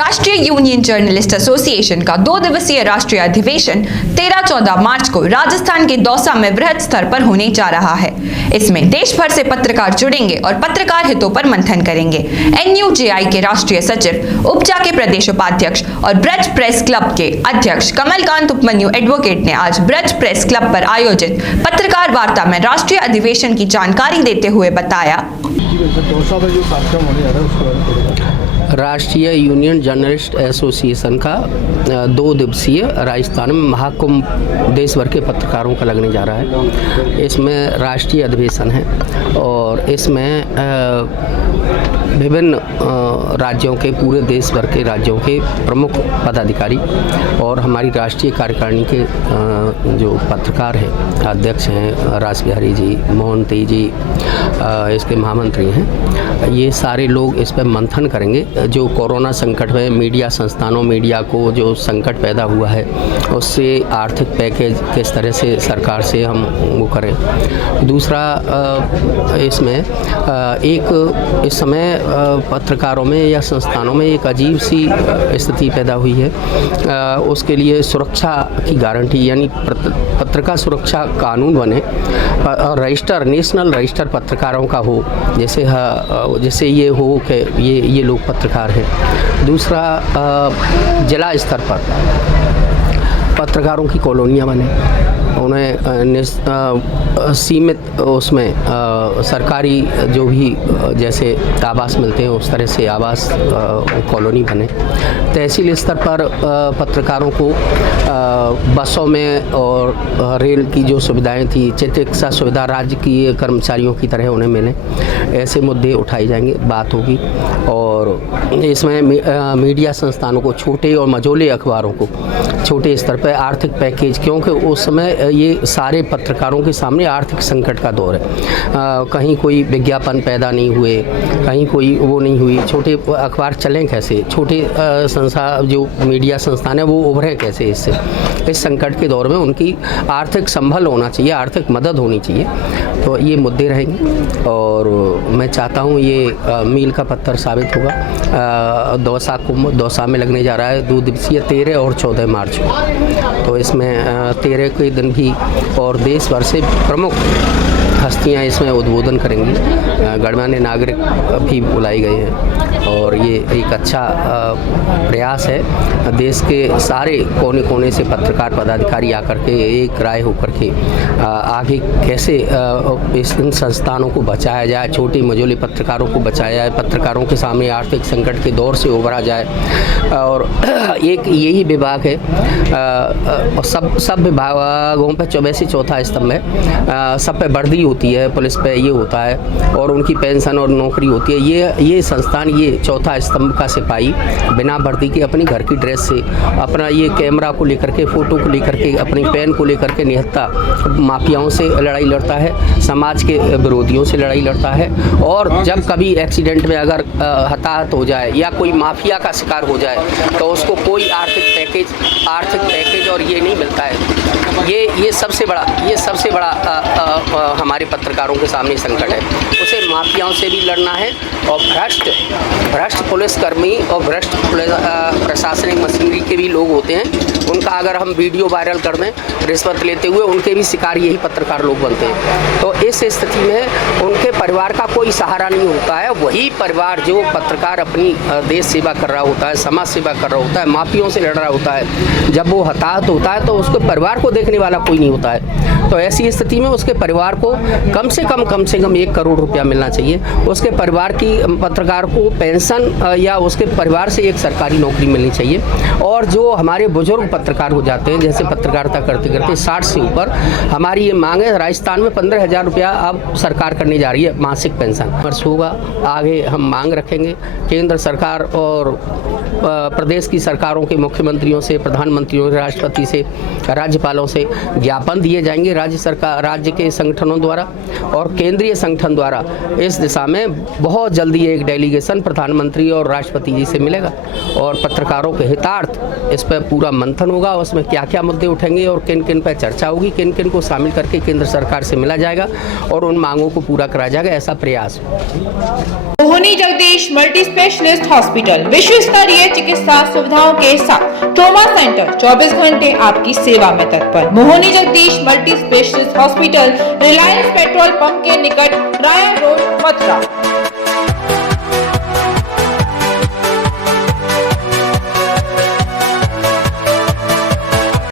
राष्ट्रीय union journalist association का 2 दिवसीय राष्ट्रीय अधिवेशन 13-14 मार्च को राजस्थान के दौसा में वृहद स्तर पर होने जा रहा है। इसमें देश भर से पत्रकार जुड़ेंगे और पत्रकार हितों पर मंथन करेंगे। एनयूजेआई के राष्ट्रीय सचिव, उपजा के प्रदेश उपाध्यक्ष और ब्रज प्रेस क्लब के अध्यक्ष कमलकांत उपमन्यु एडवोकेट ने आज ब्रज प्रेस क्लब पर आयोजित पत्रकार वार्ता में राष्ट्रीय अधिवेशन की जानकारी देते हुए बताया। राष्ट्रीय यूनियन जर्नलिस्ट एसोसिएशन का 2 दिवसीय राजस्थान में महाकुंभ देश भर के पत्रकारों का लगने जा रहा है। इसमें राष्ट्रीय अधिवेशन है और इसमें विभिन्न राज्यों के, पूरे देश भर के राज्यों के प्रमुख पदाधिकारी और हमारी राष्ट्रीय कार्यकारिणी के जो पत्रकार हैं, अध्यक्ष हैं रास बिहारी जी, मोहन तेज जी, इसके महामंत्री हैं, ये सारे लोग इस पर मंथन करेंगे। जो कोरोना संकट में मीडिया संस्थानों, मीडिया को जो संकट पैदा हुआ है, उससे आर्थिक पैकेज किस तरह से सरकार से हम वो करें। दूसरा, इसमें एक इस समय पत्रकारों में या संस्थानों में एक अजीब सी स्थिति पैदा हुई है। उसके लिए सुरक्षा की गारंटी, यानी पत्रकार सुरक्षा कानून बने और रजिस्टर, नेशनल रजिस्टर पत्रकारों का हो, जैसे ये हो कि ये लोग पत्रकार हैं। दूसरा, जिला स्तर पर पत्रकारों की कॉलोनियाँ बने, उन्हें सीमित उसमें सरकारी जो भी जैसे आवास मिलते हैं उस तरह से आवास कॉलोनी बने। तहसील स्तर पर पत्रकारों को बसों में और रेल की जो सुविधाएं थी, चिकित्सा सुविधा राज्य की कर्मचारियों की तरह उन्हें मिले। ऐसे मुद्दे उठाए जाएंगे, बात होगी। और इसमें मीडिया संस्थानों को, छोटे और मझोले अखबारों को छोटे स्तर पर आर्थिक पैकेज, क्योंकि उस समय ये सारे पत्रकारों के सामने आर्थिक संकट का दौर है। कहीं कोई विज्ञापन पैदा नहीं हुए, कहीं कोई वो नहीं हुई, छोटे अखबार चलें कैसे, छोटे जो मीडिया संस्थान है वो उभरें कैसे इससे। इस संकट के दौर में उनकी आर्थिक संभल होना चाहिए, आर्थिक मदद होनी चाहिए। तो ये मुद्दे रहेंगे और मैं चाहता हूँ ये मील का पत्थर साबित होगा। दौसा में लगने जा रहा है 2 दिवसीय 13 और 14 मार्च को। तो इसमें 13 के दिन भी और देश भर से प्रमुख हस्तियां इसमें उद्बोधन करेंगी। गणमान्य नागरिक भी बुलाए गए हैं और ये एक अच्छा प्रयास है। देश के सारे कोने कोने से पत्रकार पदाधिकारी आकर के एक राय होकर के आगे कैसे इन संस्थानों को बचाया जाए, छोटे मझोले पत्रकारों को बचाया जाए, पत्रकारों के सामने आर्थिक संकट के दौर से उभरा जाए। और एक यही विभाग है, सब विभागों पर वैसे चौथा स्तंभ है, सब पे वर्दी होती है, पुलिस पे ये होता है और उनकी पेंशन और नौकरी होती है। ये संस्थान, ये चौथा स्तंभ का सिपाही बिना वर्दी के अपनी घर की ड्रेस से अपना ये कैमरा को लेकर के, फोटो को लेकर के, अपनी पेन को लेकर के निहत्था माफियाओं से लड़ाई लड़ता है, समाज के विरोधियों से लड़ाई लड़ता है। और जब कभी एक्सीडेंट में अगर हताहत हो जाए या कोई माफिया का शिकार हो जाए तो उसको कोई आर्थिक पैकेज और ये नहीं मिलता है। ये सबसे बड़ा हमारे पत्रकारों के सामने संकट है। उसे माफियाओं से भी लड़ना है और भ्रष्ट पुलिसकर्मी और भ्रष्ट प्रशासनिक मशीनरी के भी लोग होते हैं, उनका अगर हम वीडियो वायरल कर दें रिश्वत लेते हुए, उनके भी शिकार यही पत्रकार लोग बनते हैं। तो इस स्थिति में उनके परिवार का कोई सहारा नहीं होता है। वही परिवार जो पत्रकार अपनी देश सेवा कर रहा होता है, समाज सेवा कर रहा होता है, माफियों से लड़ रहा होता है, जब वो हताहत होता है तो उसके परिवार को देखने वाला कोई नहीं होता है। तो ऐसी स्थिति में उसके परिवार को कम से कम 1 करोड़ रुपया मिलना चाहिए। उसके परिवार की, पत्रकार को पेंशन या उसके परिवार से एक सरकारी नौकरी मिलनी चाहिए। और जो हमारे बुजुर्ग पत्रकार हो जाते हैं, जैसे पत्रकारिता करते करते 60 से ऊपर, हमारी ये मांग है। राजस्थान में 15,000 रुपया अब सरकार करने जा रही है मासिक पेंशन। वर्ष होगा, आगे हम मांग रखेंगे। केंद्र सरकार और प्रदेश की सरकारों के मुख्यमंत्रियों से, प्रधानमंत्रियों से, राष्ट्रपति से, राज्यपालों से ज्ञापन दिए जाएंगे राज्य के संगठनों द्वारा और केंद्रीय संगठन द्वारा। इस दिशा में बहुत जल्दी एक डेलीगेशन प्रधानमंत्री और राष्ट्रपति जी से मिलेगा और पत्रकारों के हितार्थ इस पर पूरा मंथन होगा। उसमें क्या क्या मुद्दे उठेंगे और किन किन पर चर्चा होगी, किन किन को शामिल करके केंद्र सरकार से मिला जाएगा और उन मांगों को पूरा कराया जाएगा, ऐसा प्रयास। मोहनी जगदीश मल्टी स्पेशलिस्ट हॉस्पिटल विश्व स्तरीय चिकित्सा सुविधाओं के साथ ट्रॉमा सेंटर 24 घंटे आपकी सेवा में तत्पर। Mohini Jagdish multi specialist hospital, Reliance petrol pump के निकट, राया रोड, मथुरा।